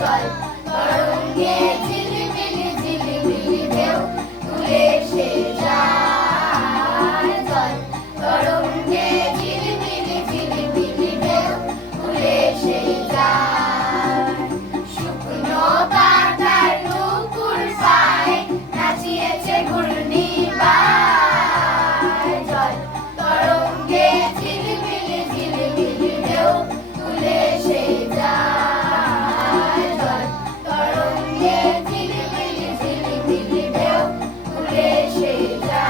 চল তরঙ্গে ঝিলিমিলি ঝিলিমিলি ঢেউ তুলে সে যায় চল তরঙ্গে ঝিলিমিলি ঝিলিমিলি ঢেউ তুলে সে যায় শুকনো পাতার নুপুর পায়ে নাচিয়েছে ঘূর্ণিপায় চল তরঙ্গে ঝিলিমিলি ঝিলিমিলি ঢেউ তুলে সে যায় চল তরঙ্গে ঝিলিমিলি ঝিলিমিলি ঢেউ তুলে সে যায়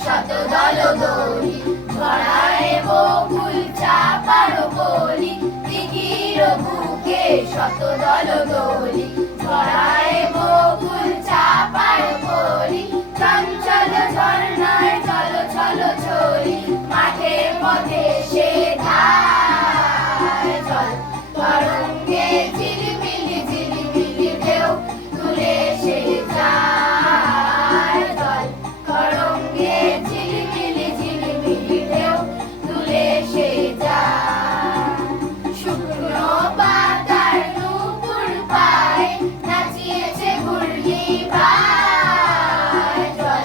শত দল দোলি ঝরায় বকুল চাপার কলি দিঘির বুকে শত দল দোলি ঝরায় বকুল চাপার কলি চঞ্চল ঝর্ণায় চল চল চলি মাঠে পথে সে ধায় চল তরঙ্গে ঝিলিমিলি ঝিলিমিলি ঢেউ তুলে সে যায় চল তরঙ্গে ঝিলিমিলি ঝিলিমিলি ঢেউ তুলে সে যায় শুকনো পাতার নুপুর পায়ে নাচিয়েছে ঘূর্ণিপায় চল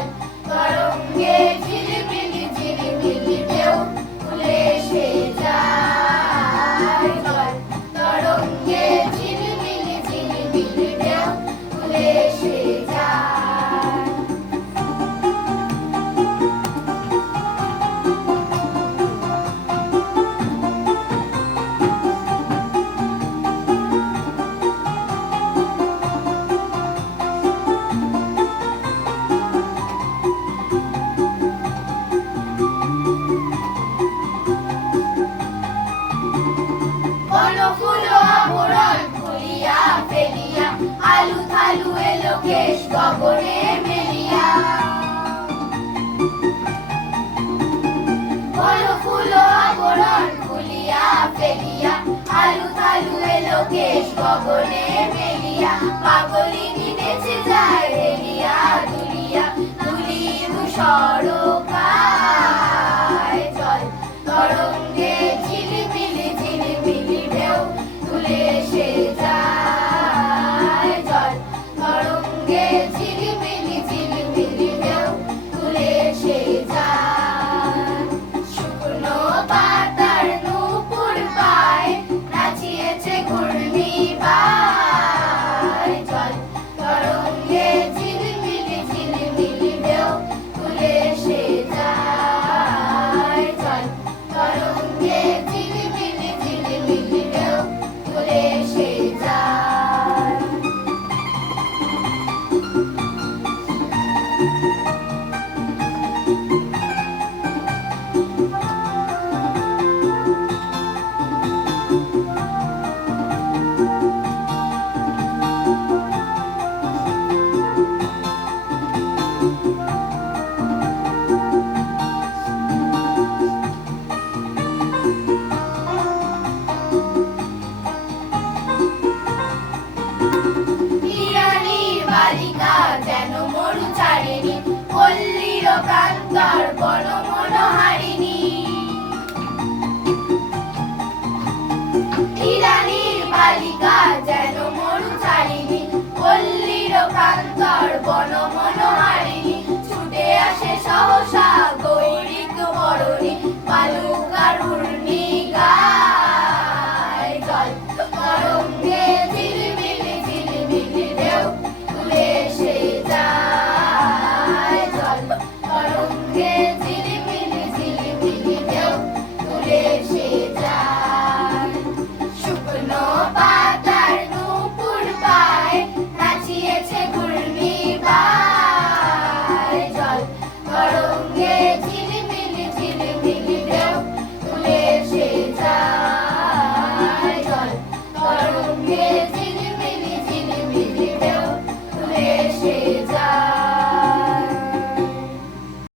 তরঙ্গে ঝিলিমিলি ঝিলিমিলি ঢেউ তুলে সে যায় চল তরঙ্গে ঝিলিমিলি ঝিলিমিলি ঢেউ তুলে সে যায় ফুল আবরণ খুলিয়া ফেলিয়া আলু থালু এলো কেশ গগনে মেলিয়া ফুল আবরণ খুলিয়া ফেলিয়া আলু থালু এলো কেশ গগনে মেলিয়া পাগলিনী নেচে যায় হেলিয়া দুলিয়া দুলি দুসরকার